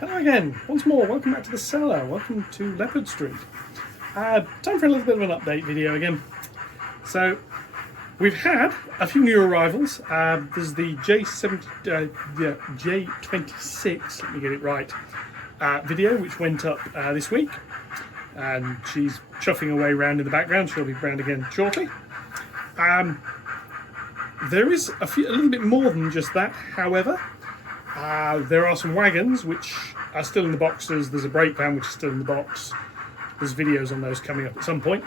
Hello again, once more, welcome back to the cellar, welcome to Leopard Street. Time for a little bit of an update video again. So, we've had a few new arrivals. There's the J26, let me get it right, video which went up this week. And she's chuffing away around in the background, she'll be around again shortly. There is a little bit more than just that, however. There are some wagons which are still in the boxes. There's a brake van which is still in the box. There's videos on those coming up at some point.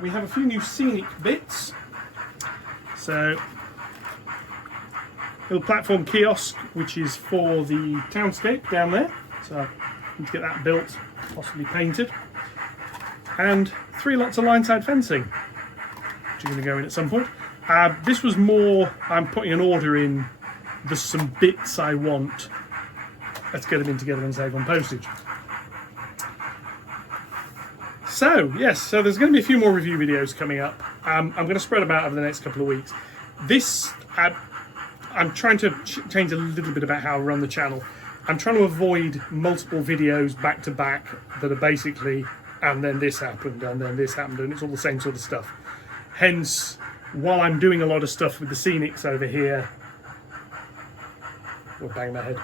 We have a few new scenic bits. So, little platform kiosk which is for the townscape down there. So I need to get that built, possibly painted. And 3 lots of line-side fencing, which are going to go in at some point. This was more, I'm putting an order in. There's some bits I want. Let's get them in together and save on postage. So, yes, so there's going to be a few more review videos coming up. I'm going to spread them out over the next couple of weeks. This, I'm trying to change a little bit about how I run the channel. I'm trying to avoid multiple videos back to back that are basically, and then this happened, and then this happened, and it's all the same sort of stuff. Hence, while I'm doing a lot of stuff with the scenics over here, we'll bang my head.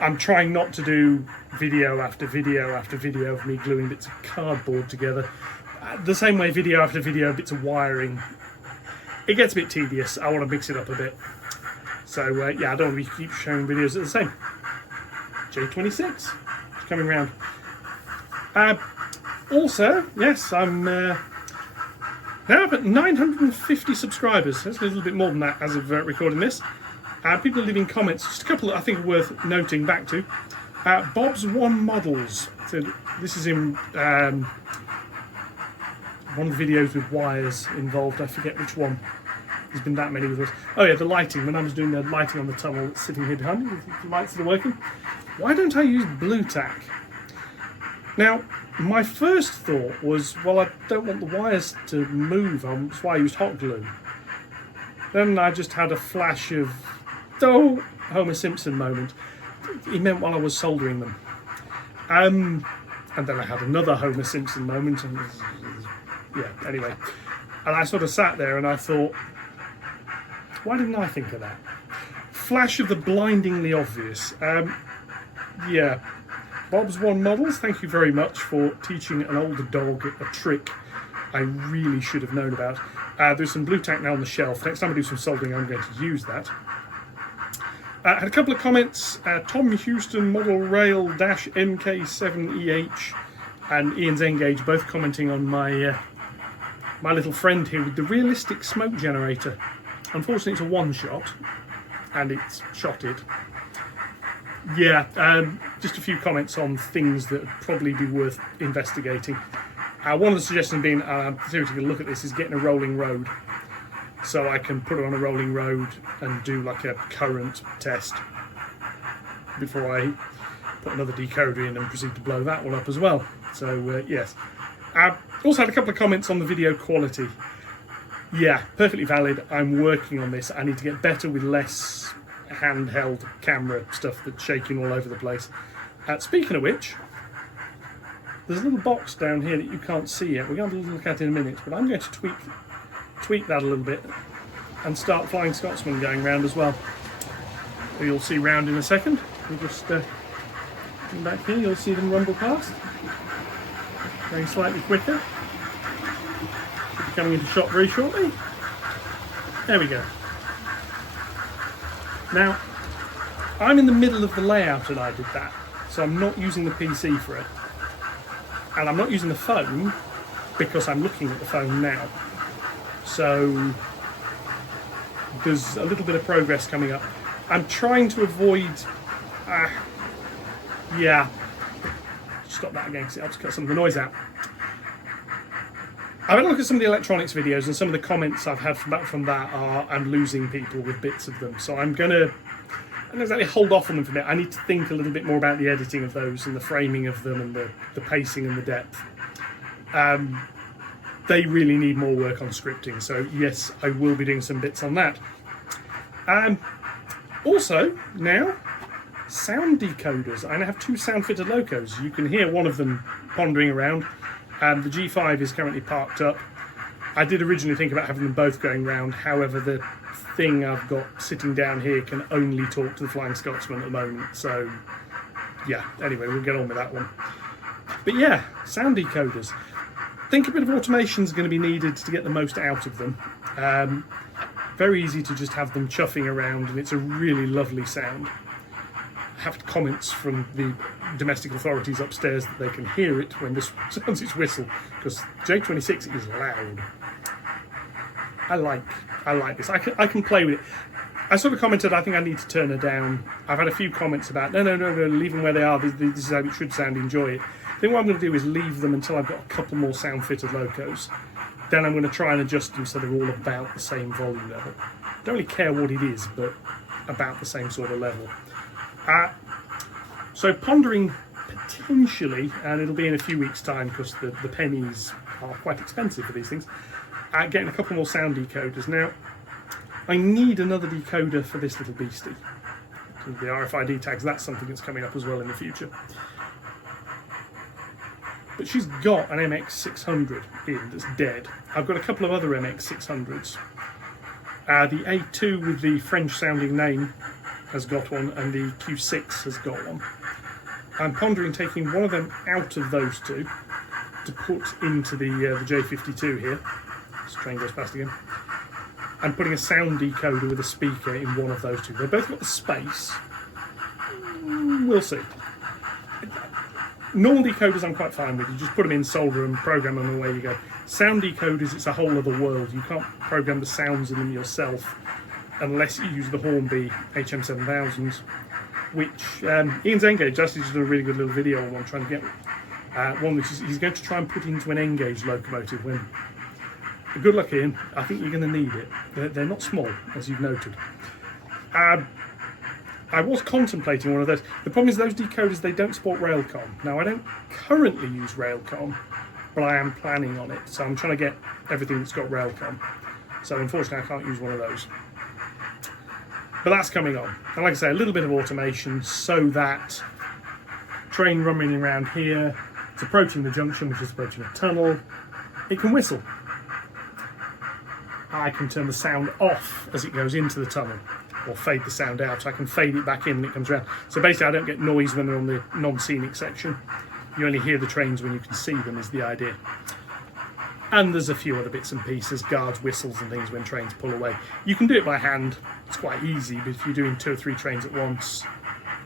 I'm trying not to do video after video after video of me gluing bits of cardboard together. The same way video after video, bits of wiring. It gets a bit tedious. I want to mix it up a bit. So yeah, I don't want to keep showing videos at the same. J26 coming round. Also, yes, I'm now up at 950 subscribers. That's a little bit more than that as of recording this. People are leaving comments, just a couple I think worth noting back to. Bob's One Models. So this is in one of the videos with wires involved. I forget which one. There's been that many with us. Oh yeah, the lighting. When I was doing the lighting on the tunnel that's sitting here behind me, the lights that are working. Why don't I use blue tack? Now, my first thought was, well, I don't want the wires to move. That's why I used hot glue. Then I just had a flash of, oh, Homer Simpson moment. He meant while I was soldering them. And then I had another Homer Simpson moment. And yeah, anyway. And I sort of sat there and I thought, why didn't I think of that? Flash of the blindingly obvious. Yeah. Bob's One Models, thank you very much for teaching an older dog a trick I really should have known about. There's some blue tack now on the shelf. Next time I do some soldering, I'm going to use that. I had a couple of comments. Tom Houston Model Rail MK7EH and Ian's Engage both commenting on my my little friend here with the realistic smoke generator. Unfortunately, it's a one-shot and it's shotted. Yeah, just a few comments on things that would probably be worth investigating. One of the suggestions being, seriously going to look at this, is getting a rolling road. So I can put it on a rolling road and do like a current test before I put another decoder in and proceed to blow that one up as well. So yes. Also had a couple of comments on the video quality. Yeah, perfectly valid. I'm working on this. I need to get better with less handheld camera stuff that's shaking all over the place. Speaking of which, there's a little box down here that you can't see yet. We're going to look at it in a minute, but I'm going to tweak that a little bit and start Flying Scotsman going round as well. So you'll see round in a second. We'll just come back here, you'll see them rumble past. Going slightly quicker. Should be coming into shot very shortly. There we go. Now, I'm in the middle of the layout and I did that, so I'm not using the PC for it. And I'm not using the phone because I'm looking at the phone now. So there's a little bit of progress coming up. I'm trying to avoid, yeah, stop that again because it helps cut some of the noise out. I've had a look at some of the electronics videos and some of the comments I've had from that are, I'm losing people with bits of them. So I'm going to, I don't exactly hold off on them for a bit. I need to think a little bit more about the editing of those and the framing of them and the pacing and the depth. They really need more work on scripting. So yes, I will be doing some bits on that. Also, now, sound decoders. I now have 2 sound-fitted locos. You can hear one of them pondering around, and the G5 is currently parked up. I did originally think about having them both going round, however the thing I've got sitting down here can only talk to the Flying Scotsman at the moment, so yeah, anyway, we'll get on with that one. But yeah, sound decoders. I think a bit of automation is going to be needed to get the most out of them. Very easy to just have them chuffing around, and it's a really lovely sound. I have comments from the domestic authorities upstairs that they can hear it when this sounds its whistle, because J26 is loud. I like this. I can play with it. I sort of commented I think I need to turn her down. I've had a few comments about no, leave them where they are. This is how it should sound. Enjoy it. I think what I'm going to do is leave them until I've got a couple more sound-fitted locos. Then I'm going to try and adjust them so they're all about the same volume level. Don't really care what it is, but about the same sort of level. So pondering potentially, and it'll be in a few weeks' time because the pennies are quite expensive for these things, getting a couple more sound decoders. Now, I need another decoder for this little beastie. The RFID tags, that's something that's coming up as well in the future. But she's got an MX600 in that's dead. I've got a couple of other MX600s. The A2 with the French sounding name has got one, and the Q6 has got one. I'm pondering taking one of them out of those two to put into the J52 here. This train goes past again. And putting a sound decoder with a speaker in one of those two. They've both got the space. We'll see. Normal decoders I'm quite fine with. You just put them in, solder them, program them, and away you go. Sound decoders, it's a whole other world. You can't program the sounds in them yourself unless you use the Hornby HM7000s, which Ian's Engage actually just did a really good little video on trying to get one which he's going to try and put into an Engage locomotive. When good luck, Ian. I think you're going to need it. They're not small, as you've noted. I was contemplating one of those. The problem is those decoders, they don't support Railcom. Now, I don't currently use Railcom, but I am planning on it. So I'm trying to get everything that's got Railcom. So unfortunately, I can't use one of those. But that's coming on. And like I say, a little bit of automation so that train running around here, it's approaching the junction, which is approaching a tunnel, it can whistle. I can turn the sound off as it goes into the tunnel, or fade the sound out. I can fade it back in when it comes around. So basically I don't get noise when they're on the non-scenic section. You only hear the trains when you can see them is the idea. And there's a few other bits and pieces, guards, whistles and things when trains pull away. You can do it by hand, it's quite easy, but if you're doing 2 or 3 trains at once,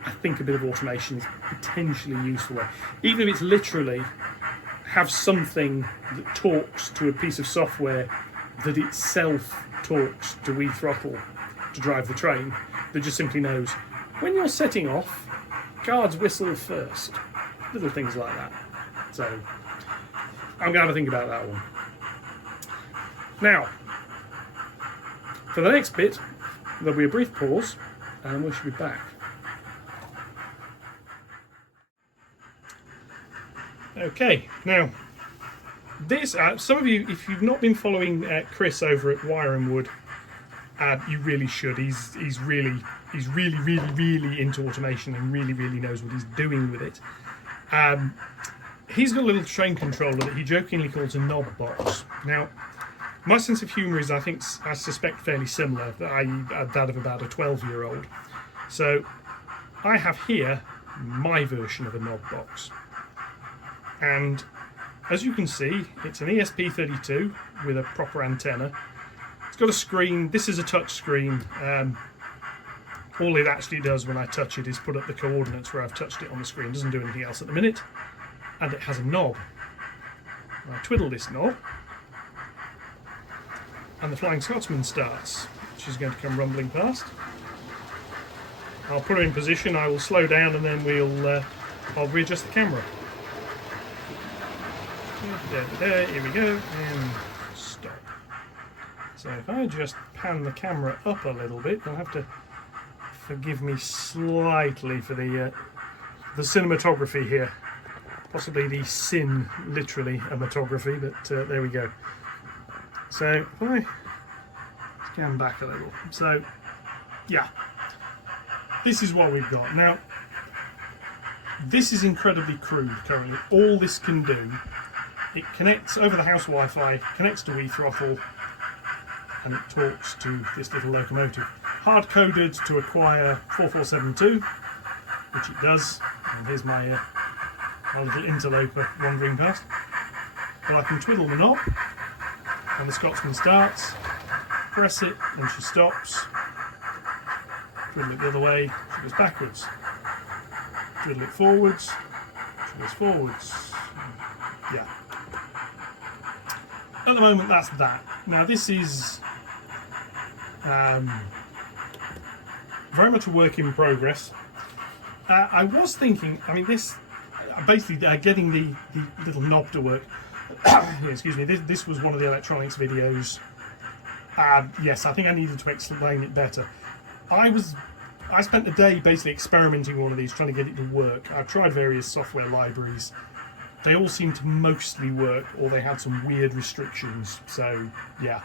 I think a bit of automation is potentially useful. Even if it's literally have something that talks to a piece of software that itself talks to WeThrottle to drive the train, that just simply knows when you're setting off, guards whistle first. Little things like that. So I'm going to have a think about that one. Now, for the next bit, there'll be a brief pause and we should be back. Okay, now this, some of you, if you've not been following Chris over at Wirewood, you really should. He's really into automation and really knows what he's doing with it. He's got a little train controller that he jokingly calls a knob box. Now, my sense of humour is, I suspect, fairly similar. I had that of about a 12-year-old. So I have here my version of a knob box. And as you can see, it's an ESP32 with a proper antenna. It's got a screen. This is a touch screen. All it actually does when I touch it is put up the coordinates where I've touched it on the screen. It doesn't do anything else at the minute. And it has a knob. I twiddle this knob, and the Flying Scotsman starts, which is going to come rumbling past. I'll put her in position, I will slow down, and then I'll readjust the camera. Here we go, and stop. So if I just pan the camera up a little bit, you'll have to forgive me slightly for the cinematography here. Possibly the sin, literally, amatography, but there we go. So if I scan back a little, so yeah, this is what we've got. Now, this is incredibly crude currently. All this can do, it connects over the house Wi-Fi, connects to WeThrottle, and it talks to this little locomotive. Hard-coded to acquire 4472, which it does. And here's my, my little interloper wandering past. But I can twiddle the knob, and the Scotsman starts, press it, and she stops. Twiddle it the other way, she goes backwards. Twiddle it forwards, she goes forwards. Yeah. At the moment, that's that. Now, this is very much a work in progress. I was thinking, I mean, this basically getting the little knob to work. Excuse me. This was one of the electronics videos. Yes, I think I needed to explain it better. I spent a day basically experimenting with one of these, trying to get it to work. I've tried various software libraries. They all seem to mostly work, or they had some weird restrictions. So, yeah.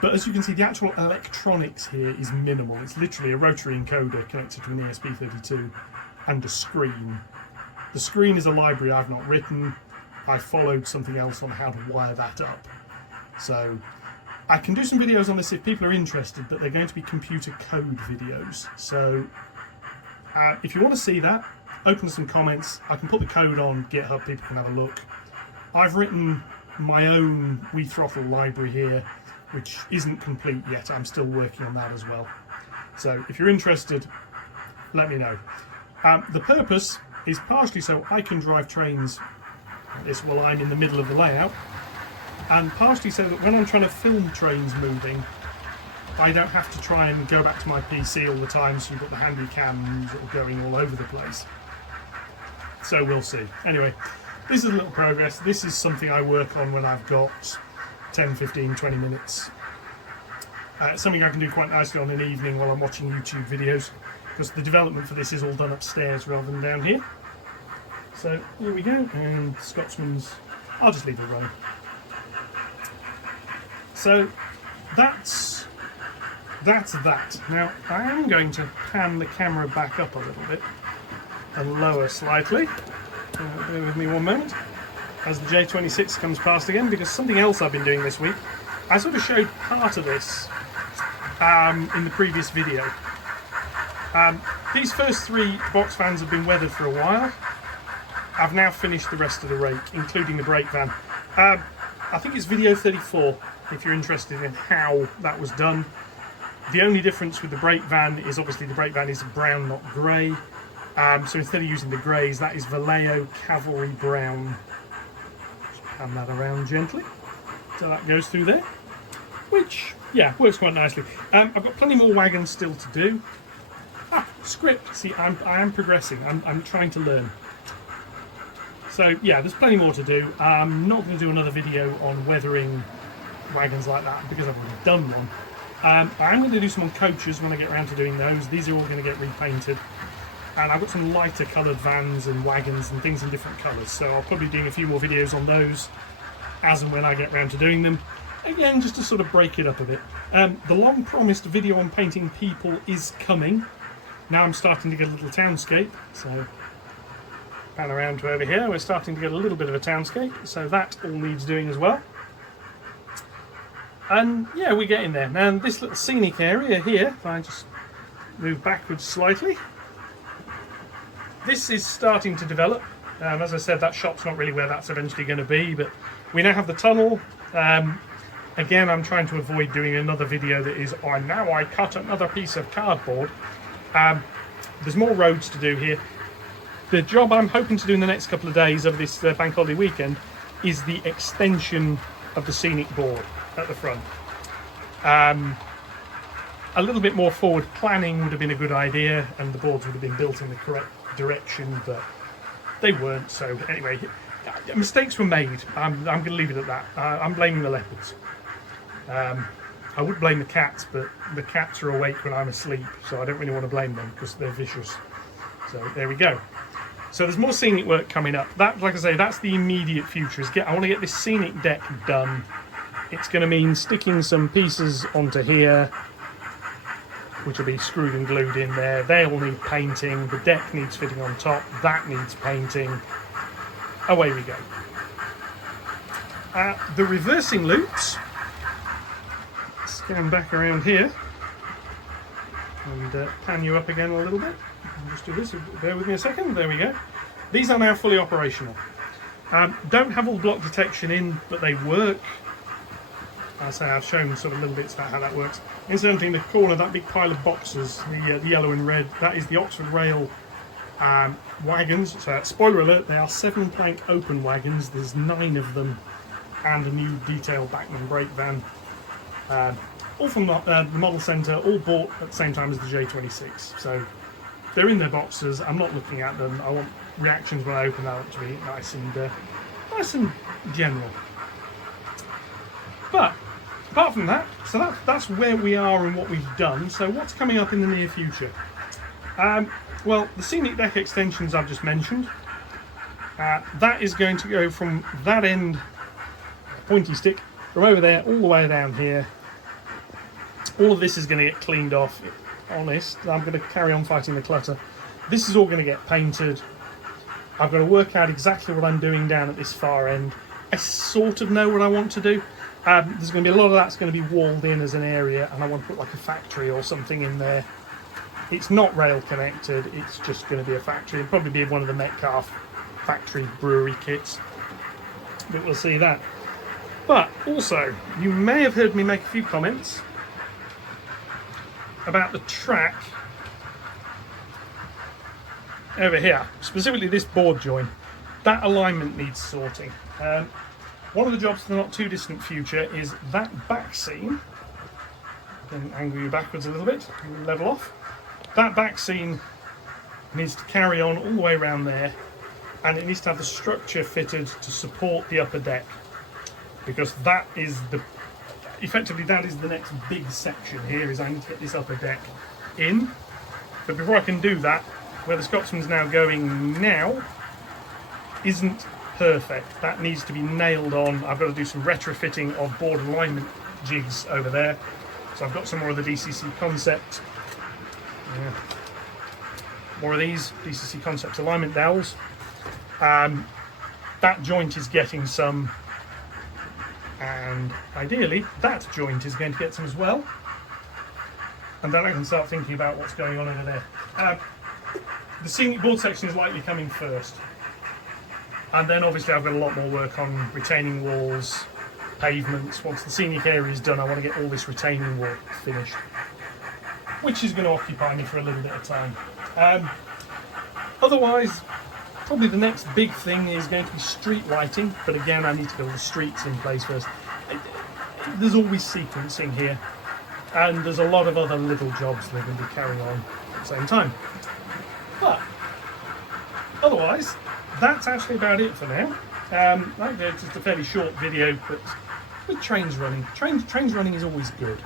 But as you can see, the actual electronics here is minimal. It's literally a rotary encoder connected to an ESP32 and a screen. The screen is a library I've not written. I followed something else on how to wire that up. So I can do some videos on this if people are interested, but they're going to be computer code videos. So if you want to see that, open some comments. I can put the code on GitHub, people can have a look. I've written my own WeThrottle library here, which isn't complete yet. I'm still working on that as well. So if you're interested, let me know. The purpose is partially so I can drive trains like this while I'm in the middle of the layout, and partially so that when I'm trying to film trains moving, I don't have to try and go back to my PC all the time, so you've got the handy cams going all over the place. So we'll see. Anyway, this is a little progress. This is something I work on when I've got 10, 15, 20 minutes. Something I can do quite nicely on an evening while I'm watching YouTube videos, because the development for this is all done upstairs rather than down here. So here we go, and Scotsman's, I'll just leave it running. So that's that. Now I am going to pan the camera back up a little bit and lower slightly. Bear with me one moment as the J26 comes past again, because something else I've been doing this week, I sort of showed part of this in the previous video. These first 3 box fans have been weathered for a while. I've now finished the rest of the rake, including the brake van. I think it's video 34 if you're interested in how that was done. The only difference with the brake van is obviously the brake van is brown, not grey. So instead of using the greys, that is Vallejo Cavalry Brown. Just pan that around gently. So that goes through there, which, yeah, works quite nicely. I've got plenty more wagons still to do. Script. See, I am progressing. I'm trying to learn. So, yeah, there's plenty more to do. I'm not going to do another video on weathering wagons like that because I've already done one. I am going to do some on coaches when I get around to doing those. These are all going to get repainted. And I've got some lighter coloured vans and wagons and things in different colours. So I'll probably be doing a few more videos on those as and when I get around to doing them. Again, just to sort of break it up a bit. The long promised video on painting people is coming. Now I'm starting to get a little townscape. So pan around to over here, we're starting to get a little bit of a townscape. So that all needs doing as well. And yeah, we're getting there. Now this little scenic area here, if I just move backwards slightly, this is starting to develop. As I said, that shop's not really where that's eventually going to be, but we now have the tunnel. Again, I'm trying to avoid doing another video that is, oh, now I cut another piece of cardboard. There's more roads to do here. The job I'm hoping to do in the next couple of days of this bank holiday weekend is the extension of the scenic board at the front. A little bit more forward planning would have been a good idea, and the boards would have been built in the correct direction, but they weren't. So anyway, mistakes were made. I'm going to leave it at that. I'm blaming the leopards. I would blame the cats, but the cats are awake when I'm asleep, so I don't really want to blame them because they're vicious. So there we go. So there's more scenic work coming up. That, like I say, that's the immediate future. I want to get this scenic deck done. It's going to mean sticking some pieces onto here, which will be screwed and glued in there. They all need painting. The deck needs fitting on top. That needs painting. Away we go. The reversing loops. Scan back around here and pan you up again a little bit. I'll just do this. Bear with me a second. There we go. These are now fully operational. Don't have all block detection in, but they work. As I say, I've shown sort of little bits about how that works. Incidentally, in the corner, that big pile of boxes, the yellow and red, that is the Oxford Rail wagons. So, spoiler alert, they are 7-plank open wagons. There's 9 of them, and a new detail Bachmann brake van. All from the model centre, all bought at the same time as the J26. So they're in their boxes. I'm not looking at them. I want reactions when I open that up to be nice and general. But apart from that, so that's where we are and what we've done. So what's coming up in the near future? Well, the scenic deck extensions I've just mentioned. That is going to go from that end, pointy stick, from over there all the way down here. All of this is going to get cleaned off. Honest, I'm going to carry on fighting the clutter. This is all going to get painted. I've got to work out exactly what I'm doing down at this far end. I sort of know what I want to do. There's going to be a lot of that's going to be walled in as an area, and I want to put like a factory or something in there. It's not rail connected, it's just going to be a factory. It'll probably be one of the Metcalfe factory brewery kits. But we'll see that. But also, you may have heard me make a few comments about the track over here, specifically this board join. That alignment needs sorting. One of the jobs for the not too distant future is that back scene. Then angle you backwards a little bit, level off. That back scene needs to carry on all the way around there, and it needs to have the structure fitted to support the upper deck, because that is effectively that is the next big section here. Is I need to get this upper deck in, but before I can do that, where the Scotsman's now going now isn't perfect. That needs to be nailed on. I've got to do some retrofitting of board alignment jigs over there. So I've got some more of the DCC Concept, more of these DCC Concept alignment dowels. That joint is getting some, and ideally that joint is going to get some as well. And then I can start thinking about what's going on over there. The scenic board section is likely coming first. And then obviously I've got a lot more work on retaining walls, pavements. Once the scenic area is done, I want to get all this retaining wall finished, which is going to occupy me for a little bit of time. Otherwise, probably the next big thing is going to be street lighting, but again, I need to build the streets in place first. There's always sequencing here, and there's a lot of other little jobs that are going to be carrying on at the same time. But otherwise, that's actually about it for now. It's just a fairly short video, but with trains running, trains running is always good.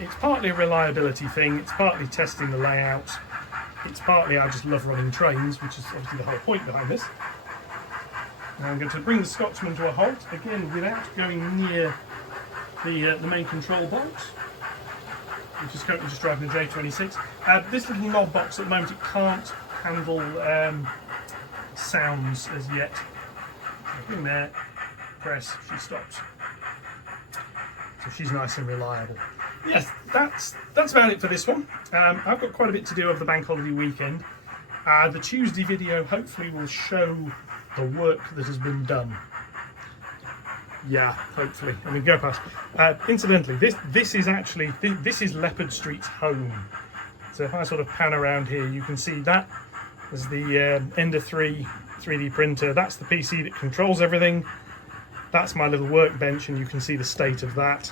It's partly a reliability thing, it's partly testing the layout, it's partly I just love running trains, which is obviously the whole point behind this. Now I'm going to bring the Scotsman to a halt, again without going near the main control box, which is currently just driving the J26. This little knob box at the moment, it can't handle sounds as yet. In there, press, she stops. So she's nice and reliable. Yes, that's about it for this one. I've got quite a bit to do over the bank holiday weekend. The Tuesday video hopefully will show the work that has been done. Yeah, hopefully. I mean, go past. Incidentally, this is actually this is Leopard Street's home. So if I sort of pan around here, you can see that is the Ender 3 3D printer. That's the PC that controls everything. That's my little workbench, and you can see the state of that.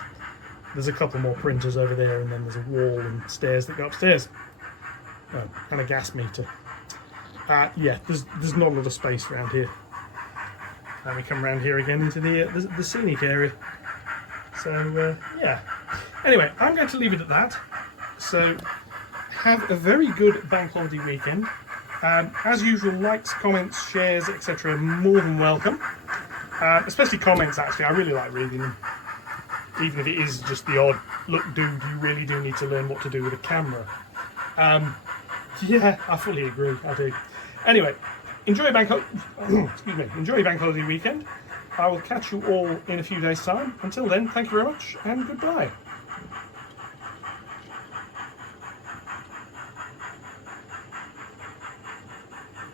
There's a couple more printers over there, and then there's a wall and stairs that go upstairs. Oh, and a gas meter. Yeah, there's not a lot of space around here. And we come around here again into the scenic area. So yeah. Anyway, I'm going to leave it at that. So have a very good bank holiday weekend. As usual, likes, comments, shares, etc. are more than welcome. Especially comments, actually. I really like reading them. even if it is just the odd, look dude, you really do need to learn what to do with a camera. Yeah, I fully agree, I do. Anyway, enjoy your enjoy your bank holiday weekend. I will catch you all in a few days' time. Until then, thank you very much and goodbye.